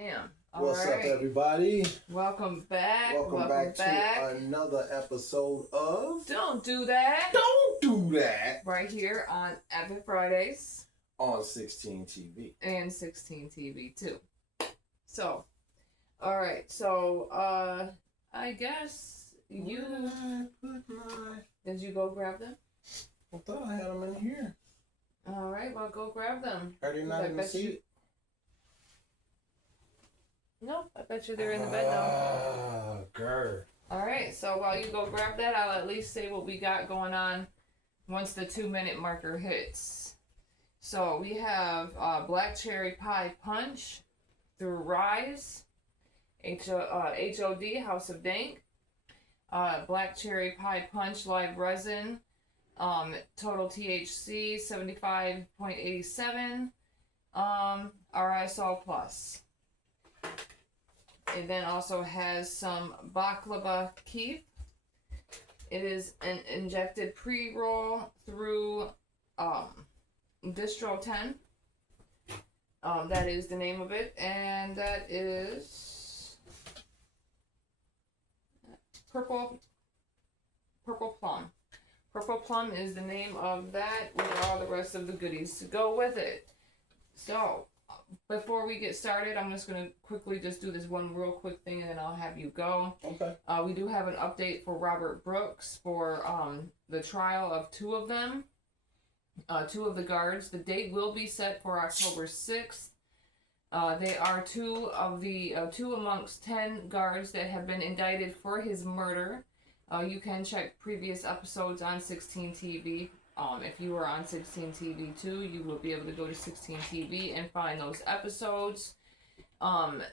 Bam. What's up, everybody? Welcome back. Welcome back to another episode of Don't Do That. Don't Do That. Right here on Epic Fridays. On 16 TV. And 16 TV too. So, alright. So, I guess you... Did you go grab them? I thought I had them in here. Alright, well, go grab them. Are they not in the seat? No, I bet you they're in the bed now. Ah, girl. Alright, so while you go grab that, I'll at least say what we got going on once the 2-minute marker hits. So we have Black Cherry Pie Punch through Rise, HOD, House of Dank, Black Cherry Pie Punch Live Resin, total THC 75.87, RSO Plus. It then also has some Baklava Keef. It is an injected pre-roll through Distro 10. That is the name of it. And that is Purple Plum. Purple Plum is the name of that with all the rest of the goodies to go with it. So, before we get started, I'm just going to quickly just do this one real quick thing and then I'll have you go. Okay. We do have an update for Robert Brooks for the trial of two of them. Two of the guards. The date will be set for October 6th. They are two amongst 10 guards that have been indicted for his murder. You can check previous episodes on 16 TV. If you are on 16 TV too, you will be able to go to 16 TV and find those episodes.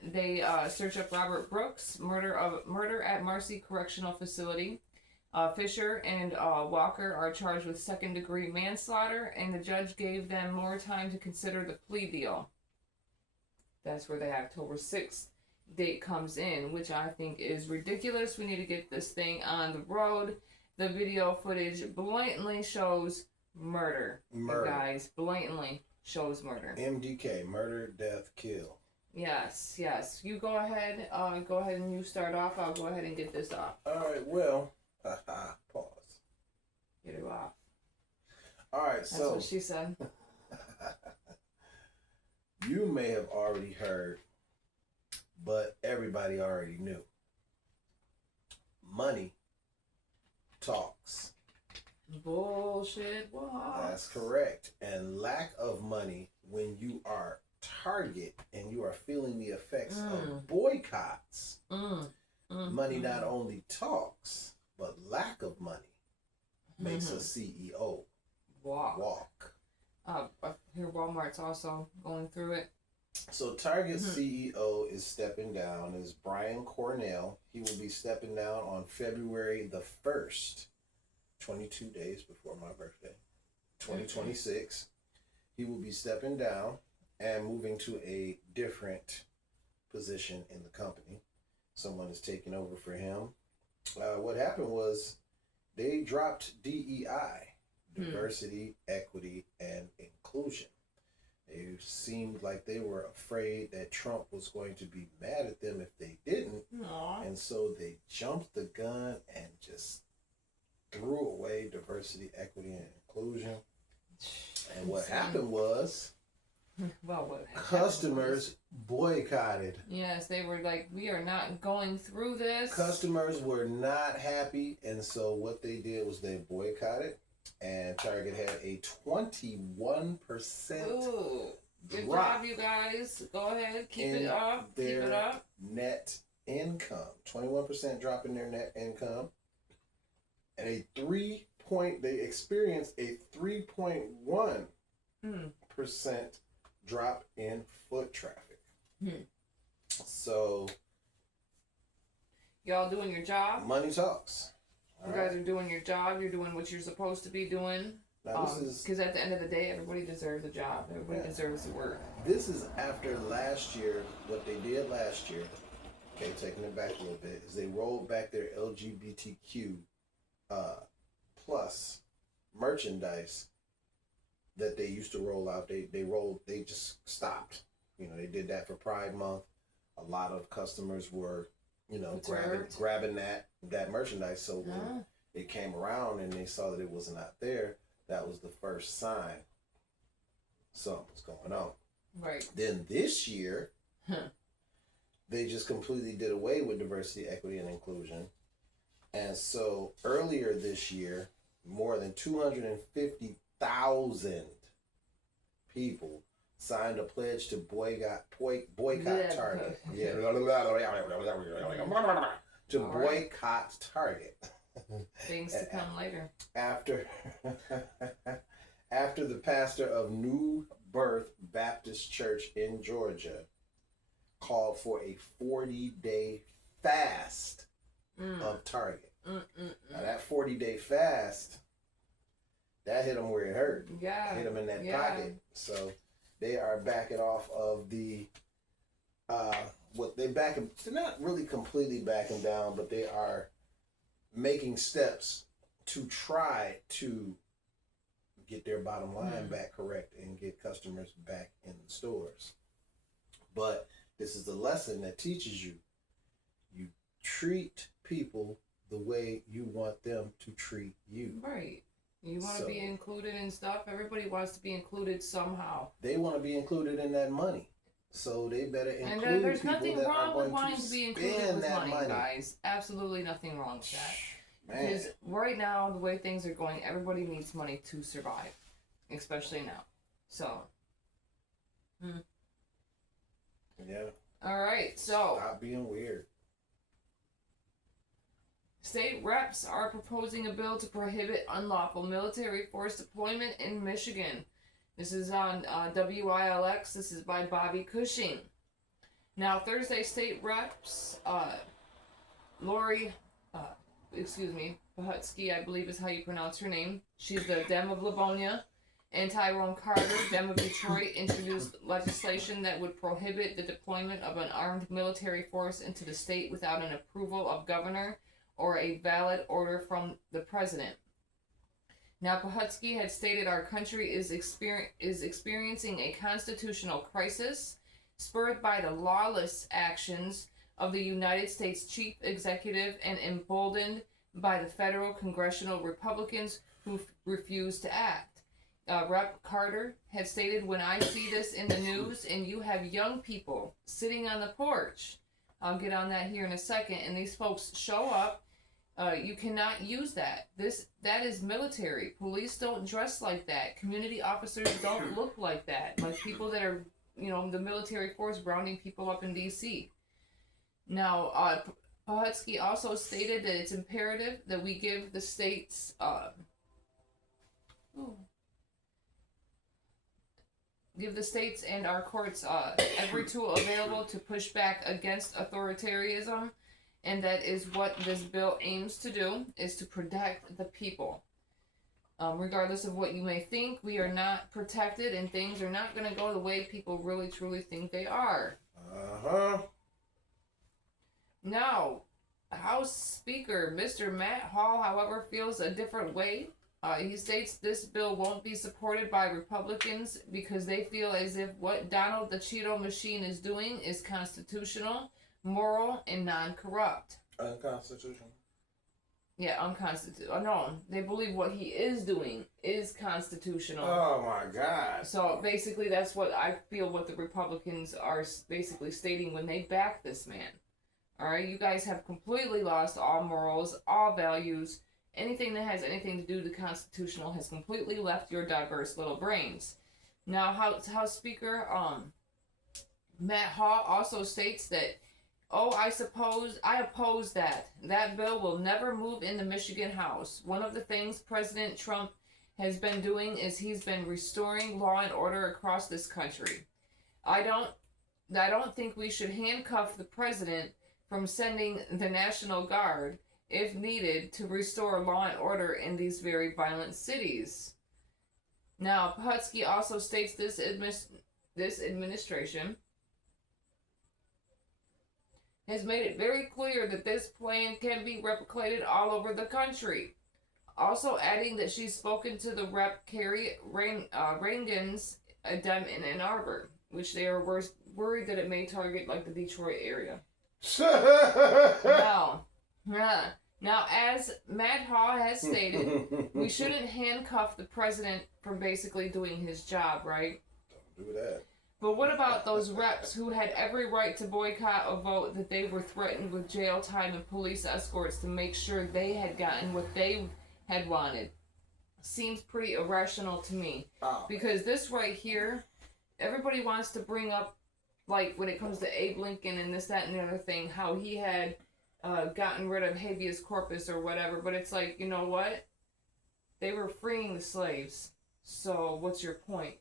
They search up Robert Brooks, murder at Marcy Correctional Facility. Fisher and Walker are charged with second-degree manslaughter, and the judge gave them more time to consider the plea deal. That's where the October 6th date comes in, which I think is ridiculous. We need to get this thing on the road. The video footage blatantly shows murder. You guys, blatantly shows murder. MDK, murder, death, kill. Yes. You go ahead. Go ahead and you start off. I'll go ahead and get this off. All right. Well, pause. Get it off. All right. That's what she said. You may have already heard, but everybody already knew. Money talks. Bullshit walks. That's correct. And lack of money when you are target and you are feeling the effects of boycotts. Money not only talks, but lack of money makes a CEO walk. I hear Walmart's also going through it. So Target's CEO is stepping down, is Brian Cornell. He will be stepping down on February the 1st, 22 days before my birthday, 2026. He will be stepping down and moving to a different position in the company. Someone is taking over for him. What happened was they dropped DEI, diversity, equity, and inclusion. It seemed like they were afraid that Trump was going to be mad at them if they didn't. Aww. And so they jumped the gun and just threw away diversity, equity, and inclusion. And what happened was customers boycotted. Yes, they were like, we are not going through this. Customers were not happy. And so what they did was they boycotted. And Target had a 21% Good drop job, you guys. Go ahead, keep it up. Keep it up. Net income. 21% drop in their net income. And they experienced a 3.1% drop in foot traffic. So y'all doing your job. Money talks. You guys are doing your job. You're doing what you're supposed to be doing. Because at the end of the day, everybody deserves a job. Everybody deserves to work. This is after last year. What they did last year, okay, taking it back a little bit, is they rolled back their LGBTQ plus merchandise that they used to roll out. They just stopped. You know, they did that for Pride Month. a lot of customers were, Perturbed. grabbing that merchandise. So when Ah, it came around and they saw that it was not there, that was the first sign something's going on. right. Then this year, Huh. they just completely did away with diversity, equity, and inclusion. And so earlier this year, more than 250,000 people signed a pledge to boycott Yeah. Target. Yeah. To All right. boycott Target. Things to come later. After after the pastor of New Birth Baptist Church in Georgia called for a 40-day fast of Target. Now that 40-day fast, that hit them where it hurt. Yeah. Hit them in that pocket. So they are backing off of the they're not really completely backing down, but they are making steps to try to get their bottom line back correct and get customers back in the stores. But this is a lesson that teaches you treat people the way you want them to treat you. Right. You want to So- be included in stuff. Everybody wants to be included somehow. They want to be included in that money. So they better And include there's people nothing that are wrong with going wanting to be included spend with that money, guys. Absolutely nothing wrong with that. Man. Because right now, the way things are going, everybody needs money to survive, especially now. So, Yeah. all right. So, Stop being weird. state reps are proposing a bill to prohibit unlawful military force deployment in Michigan. This is on WILX. This is by Bobby Cushing. Now, Thursday, state reps, Lori, Pahutsky, I believe is how you pronounce her name. She's the Dem of Livonia. And Tyrone Carter, Dem of Detroit, introduced legislation that would prohibit the deployment of an armed military force into the state without an approval of governor or a valid order from the president. Now, Pahutsky had stated our country is experiencing a constitutional crisis spurred by the lawless actions of the United States chief executive and emboldened by the federal congressional Republicans who refused to act. Rep. Carter had stated, when I see this in the news and you have young people sitting on the porch, I'll get on that here in a second, and these folks show up, you cannot use that. That is military. Police don't dress like that. Community officers don't look like that. Like people that are, the military force rounding people up in D.C. Now, Pahutsky also stated that it's imperative that we give the states, and our courts every tool available to push back against authoritarianism, and that is what this bill aims to do, is to protect the people. Regardless of what you may think, we are not protected, and things are not going to go the way people really truly think they are. Now, House Speaker Mr. Matt Hall, however, feels a different way. He states this bill won't be supported by Republicans because they feel as if what Donald the Cheeto machine is doing is constitutional, moral, and non-corrupt. Unconstitutional. Yeah, unconstitutional. No, they believe what he is doing is constitutional. Oh my God. So basically, that's what I feel what the Republicans are basically stating when they back this man. All right, you guys have completely lost all morals, all values. Anything that has anything to do with the constitutional has completely left your diverse little brains. Now, House Speaker Matt Hall also states that, I oppose that. That bill will never move in the Michigan House. One of the things President Trump has been doing is he's been restoring law and order across this country. I don't think we should handcuff the president from sending the National Guard, if needed, to restore law and order in these very violent cities. Now, Pahutsky also states this administration has made it very clear that this plan can be replicated all over the country. Also adding that she's spoken to the Rep. Carrie Reagan's Dem in Ann Arbor. which they are worried that it may target like the Detroit area. Now, as Matt Hall has stated, we shouldn't handcuff the president from basically doing his job, right? Don't do that. But what about those reps who had every right to boycott a vote that they were threatened with jail time and police escorts to make sure they had gotten what they had wanted? Seems pretty irrational to me. Because this right here, everybody wants to bring up, like, when it comes to Abe Lincoln and this, that, and the other thing, how he had gotten rid of habeas corpus or whatever. But it's like, you know what? They were freeing the slaves. So what's your point?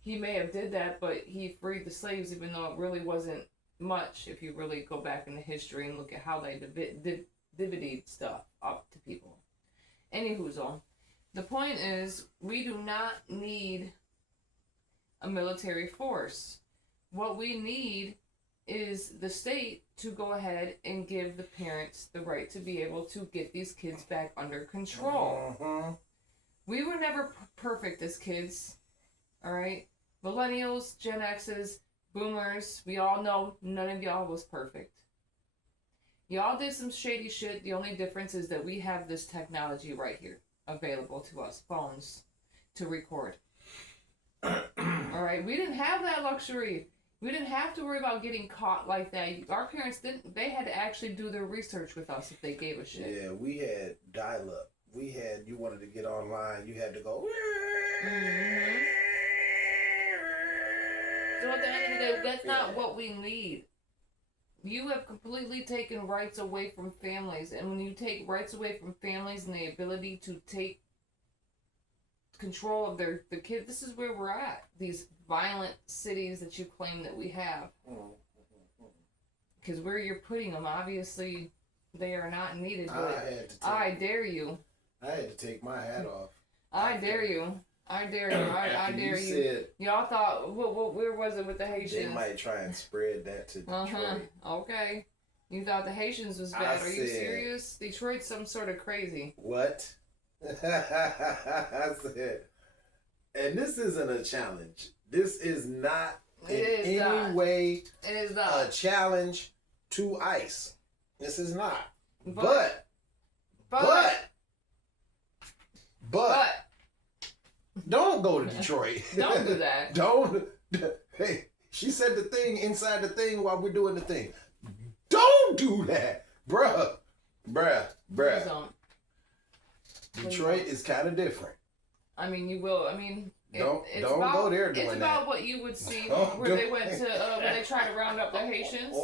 He may have did that, but he freed the slaves even though it really wasn't much if you really go back into history and look at how they divided stuff up to people. Anywhoozle, the point is, we do not need a military force. What we need is the state to go ahead and give the parents the right to be able to get these kids back under control. We were never perfect as kids, all right? Millennials, Gen X's, boomers, we all know none of y'all was perfect. Y'all did some shady shit. The only difference is that we have this technology right here available to us, phones, to record. Alright, we didn't have that luxury. We didn't have to worry about getting caught like that. Our parents didn't, they had to actually do their research with us if they gave a shit. Yeah, we had dial-up. We had, you wanted to get online, you had to go. So at the end of the day, that's not what we need. You have completely taken rights away from families, and when you take rights away from families and the ability to take control of the kids, this is where we're at. These violent cities that you claim that we have. Because where you're putting them, obviously, they are not needed. I dare you. I had to take my hat off. I dare you. I dare you. I dare you. Said, y'all thought, where was it with the Haitians? They might try and spread that to Detroit. Okay. You thought the Haitians was bad. Are you serious? Detroit's some sort of crazy. What? I said, and this isn't a challenge. This is not in any way a challenge to ICE. This is not. But don't go to Detroit. Don't do that. Don't. Hey, she said the thing inside the thing while we're doing the thing. Don't do that, bruh. Please don't. Detroit is kind of different. I mean, you will. I mean, don't go there doing that. It's about what you would see where they went to when they tried to round up the Haitians.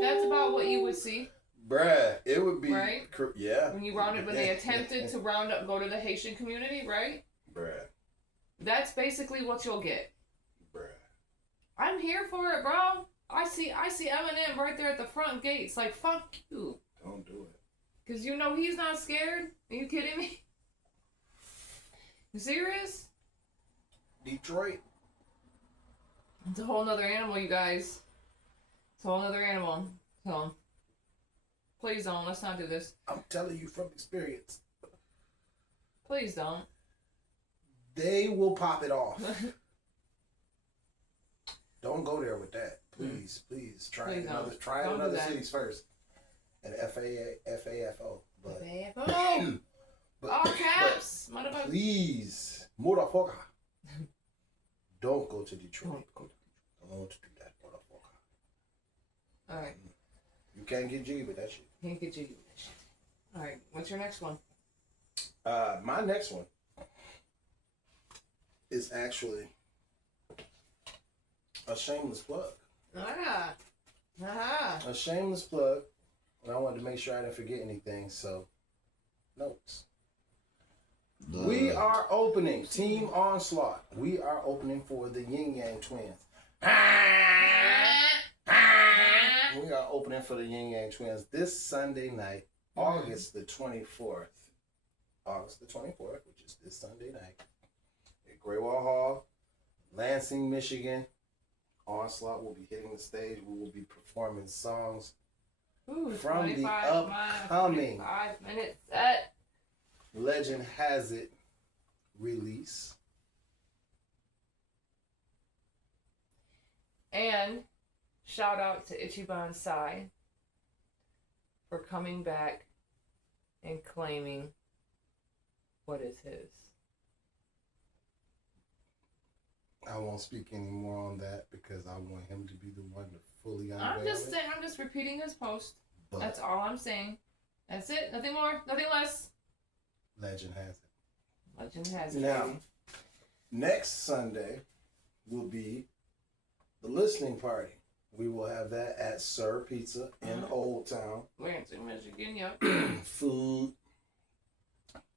That's about what you would see. Bruh, it would be right. Yeah. When they attempted to go to the Haitian community, right? Bruh. That's basically what you'll get. Bruh. I'm here for it, bro. I see Eminem right there at the front gates. Like, fuck you. Don't do it. Cause you know he's not scared. Are you kidding me? You serious? Detroit. It's a whole nother animal, you guys. It's a whole nother animal. So, please don't. Let's not do this. I'm telling you from experience. Please don't. They will pop it off. Don't go there with that. Please. Try another cities first. And FAFO. But all caps. But please, motherfucker. Don't go to Detroit. Don't do that, motherfucker. Alright. You can't get jiggy with that shit. Can't get jiggy with that shit. Alright, what's your next one? My next one is actually a shameless plug. A shameless plug. And I wanted to make sure I didn't forget anything, so notes. We are opening Team Onslaught. We are opening for the Yin Yang Twins. We are opening for the Yin Yang Twins this Sunday night, August the 24th. August the 24th, which is this Sunday night. At Graywall Hall, Lansing, Michigan. Onslaught will be hitting the stage. We will be performing songs from the upcoming 5-minute set. Legend Has It release. And shout out to Ichiban Sai for coming back and claiming what is his. I won't speak any more on that because I want him to be the one to fully unveil I'm just it. saying. I'm just repeating his post. But That's all I'm saying. That's it. Nothing more. Nothing less. legend has it. Legend has it. Now, baby. next Sunday will be the listening party. We will have that at Sir Pizza in Old Town. Lansing, Michigan. Yep. Food,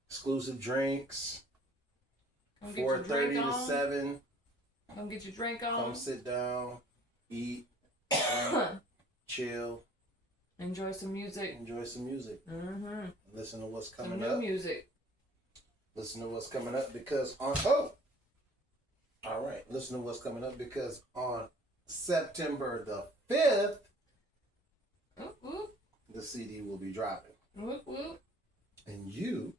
exclusive drinks, Come get your 4:30 drink to on. 7. Come get your drink Come on. sit down, eat, drink, chill, Enjoy some music. enjoy some music, Mm-hmm. listen to what's Some coming new up. music. Listen to what's coming up because on all right, listen to what's coming up because on September the 5th, Whoop, whoop. the CD will be dropping. Whoop, whoop. And you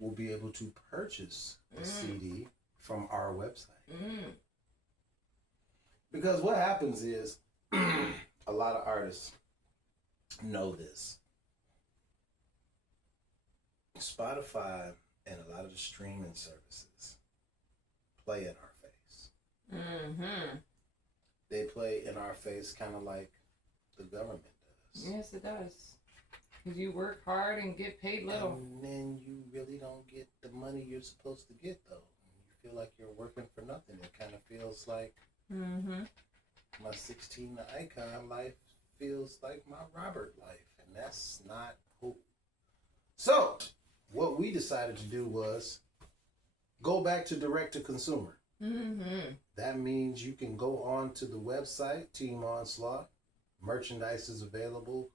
will be able to purchase the CD from our website. Mm. Because what happens is a lot of artists know this. Spotify and a lot of the streaming services play in our face. Mm-hmm. They play in our face kind of like the government does. Yes, it does. Because you work hard and get paid little. And then you really don't get the money you're supposed to get, though. You feel like you're working for nothing. It kind of feels like Mm-hmm. my 16 the Icon life feels like my Robert life, and that's not cool. So, what we decided to do was go back to direct to consumer. Mm-hmm. That means you can go on to the website, Team Onslaught. Merchandise is available,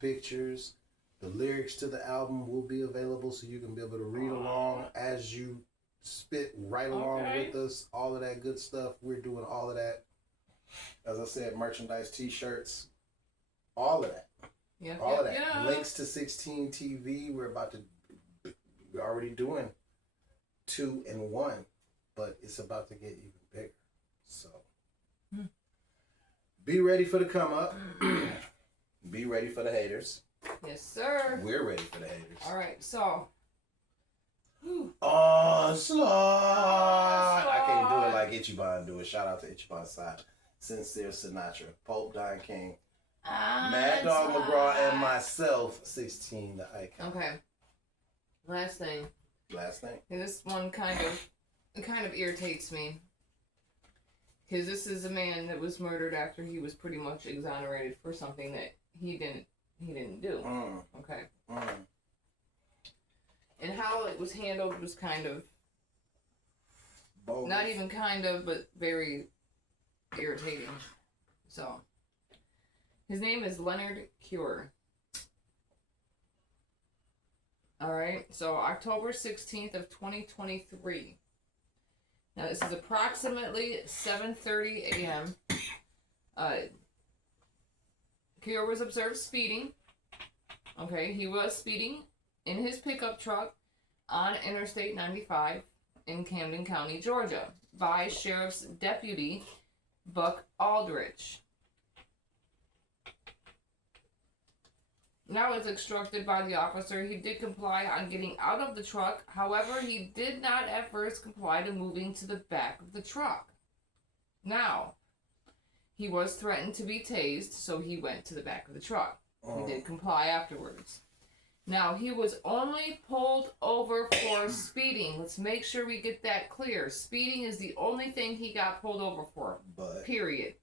pictures, the lyrics to the album will be available so you can be able to read along as you spit right along Okay. with us. All of that good stuff. We're doing all of that. As I said, merchandise, t-shirts, all of that. Yep, All of that. yep. Links to 16 TV. We're already doing 2 and 1, but it's about to get even bigger. So be ready for the come up. Be ready for the haters. Yes, sir. We're ready for the haters. All right, so. Whew. Onslaught! I can't do it Onslaught. like Ichiban do it. Shout out to Ichiban Side. Sincere Sinatra. Pope Don King. Mad Dog McGraw and myself, 16 the Icon. Okay. Last thing. Last thing. And this one kind of irritates me. Because this is a man that was murdered after he was pretty much exonerated for something that he didn't do. Okay. And how it was handled was kind of, Bogus. not even kind of, but very irritating. So, his name is Leonard Cure. Alright, so October 16th of 2023. Now this is approximately 7:30 a.m. Cure was observed speeding. Okay, he was speeding in his pickup truck on Interstate 95 in Camden County, Georgia, by Sheriff's Deputy Buck Aldrich. Now, as instructed by the officer, he did comply on getting out of the truck. However, he did not at first comply to moving to the back of the truck. Now, he was threatened to be tased, so he went to the back of the truck. He did comply afterwards. Now, he was only pulled over for speeding. Let's make sure we get that clear. Speeding is the only thing he got pulled over for. But Period.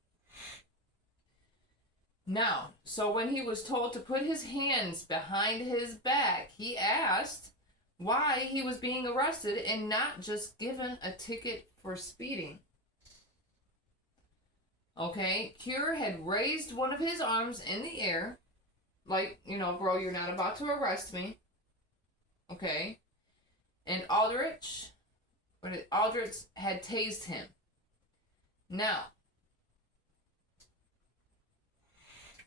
Now, so when he was told to put his hands behind his back, he asked why he was being arrested and not just given a ticket for speeding. Okay, Cure had raised one of his arms in the air, like, you know, bro, you're not about to arrest me. Okay. And Aldrich had tased him. Now,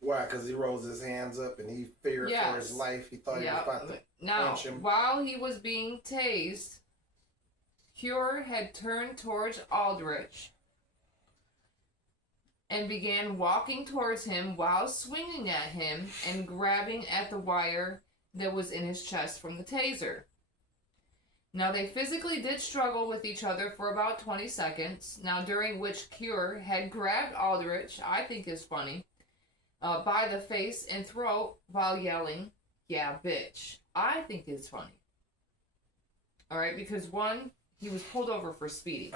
why? Because he rose his hands up and he feared for his life. He thought he was about to now, punch him. while he was being tased, Cure had turned towards Aldrich and began walking towards him while swinging at him and grabbing at the wire that was in his chest from the taser. Now, they physically did struggle with each other for about 20 seconds, now during which Cure had grabbed Aldrich, I think is funny, by the face and throat while yelling, "Yeah, bitch." I think is funny. Alright, because one, he was pulled over for speeding.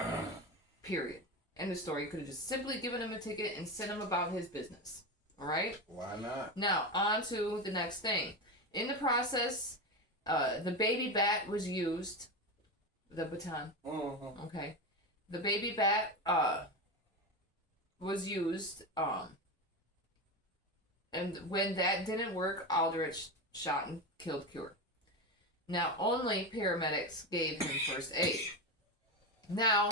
Period. End of story. Could have just simply given him a ticket and sent him about his business. Alright? Why not? Now, on to the next thing. In the process, the baby bat was used. The baton. Mm-hmm. Okay. The baby bat was used. And when that didn't work, Aldrich shot and killed Cure. Now, only paramedics gave him first aid. Now,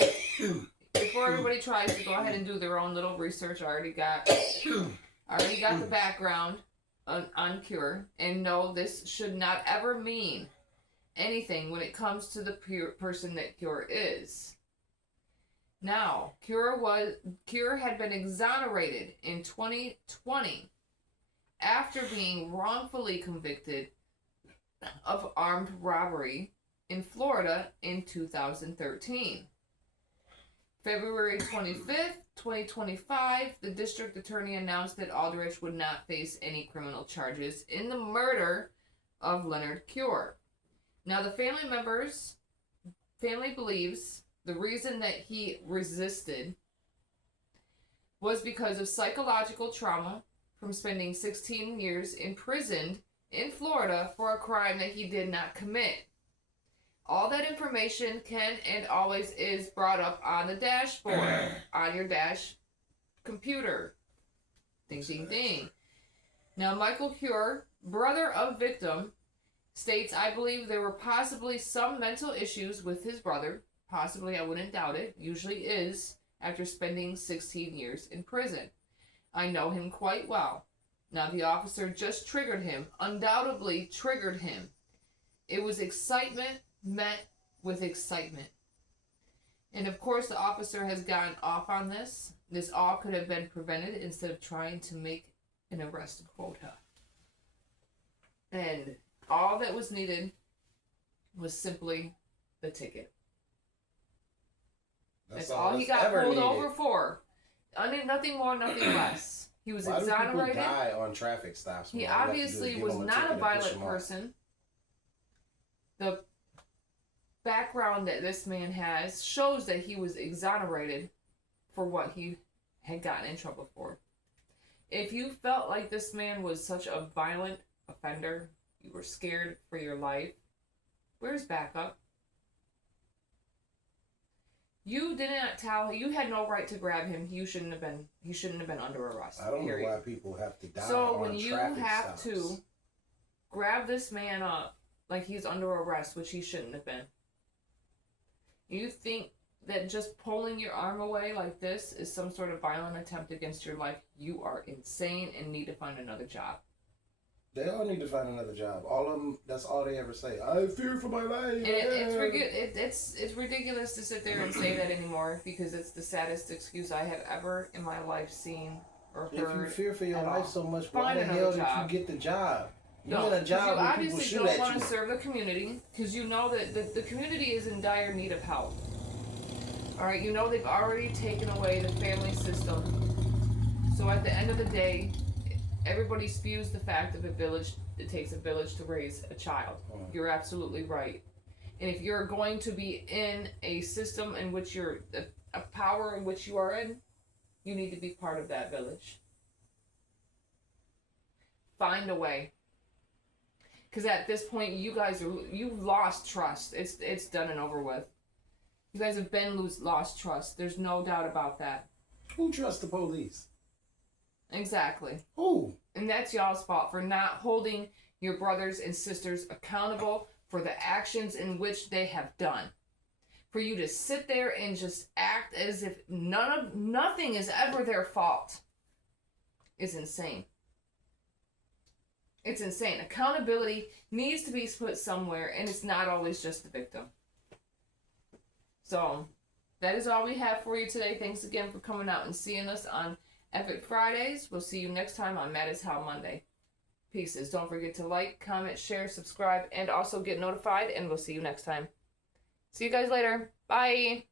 before everybody tries to go ahead and do their own little research, I already got the background on Cure, and no, this should not ever mean anything when it comes to the person that Cure is. Now, Cure had been exonerated in 2020 after being wrongfully convicted of armed robbery in Florida in 2013. February 25th, 2025, the district attorney announced that Aldrich would not face any criminal charges in the murder of Leonard Cure. Now, the family believes the reason that he resisted was because of psychological trauma from spending 16 years imprisoned in Florida for a crime that he did not commit. All that information can and always is brought up on the dashboard, on your dash computer. Ding, ding, ding. Now, Michael Cure, brother of victim, states, "I believe there were possibly some mental issues with his brother." Possibly, I wouldn't doubt it. Usually is, after spending 16 years in prison. "I know him quite well. Now, the officer just triggered him, undoubtedly triggered him. It was excitement met with excitement." And of course, the officer has gotten off on this. This all could have been prevented instead of trying to make an arrest quota. And all that was needed was simply the ticket. That's all he got pulled over for. I mean, nothing more, nothing less. He was exonerated. Why do people die on traffic stops? He obviously was not a violent person. The background that this man has shows that he was exonerated for what he had gotten in trouble for. If you felt like this man was such a violent offender, you were scared for your life, where's backup? You did not tell. You had no right to grab him. He shouldn't have been under arrest. I don't know why people have to die. So when you have to grab this man up like he's under arrest, which he shouldn't have been, you think that just pulling your arm away like this is some sort of violent attempt against your life? You are insane and need to find another job. They all need to find another job. All of them, that's all they ever say. I fear for my life. And it's ridiculous to sit there and say that anymore, because it's the saddest excuse I have ever in my life seen or heard. If you fear for your life so much, why Find the hell another job. did you get the job? You No, get a job you where people obviously shoot don't at want you. to serve the community, because you know that the community is in dire need of help. Alright, you know they've already taken away the family system. So at the end of the day, everybody spews the fact of it takes a village to raise a child. You're absolutely right. And if you're going to be in a system in which you're, a power in which you are in, you need to be part of that village. Find a way. Because at this point, you've lost trust. It's done and over with. You guys have lost trust. There's no doubt about that. Who trusts the police? Exactly. Who? And that's y'all's fault for not holding your brothers and sisters accountable for the actions in which they have done. For you to sit there and just act as if nothing is ever their fault is insane. It's insane. Accountability needs to be put somewhere, and it's not always just the victim. So, that is all we have for you today. Thanks again for coming out and seeing us on Epic Fridays. We'll see you next time on Matt is How Monday. Pieces. Don't forget to like, comment, share, subscribe, and also get notified, and we'll see you next time. See you guys later. Bye.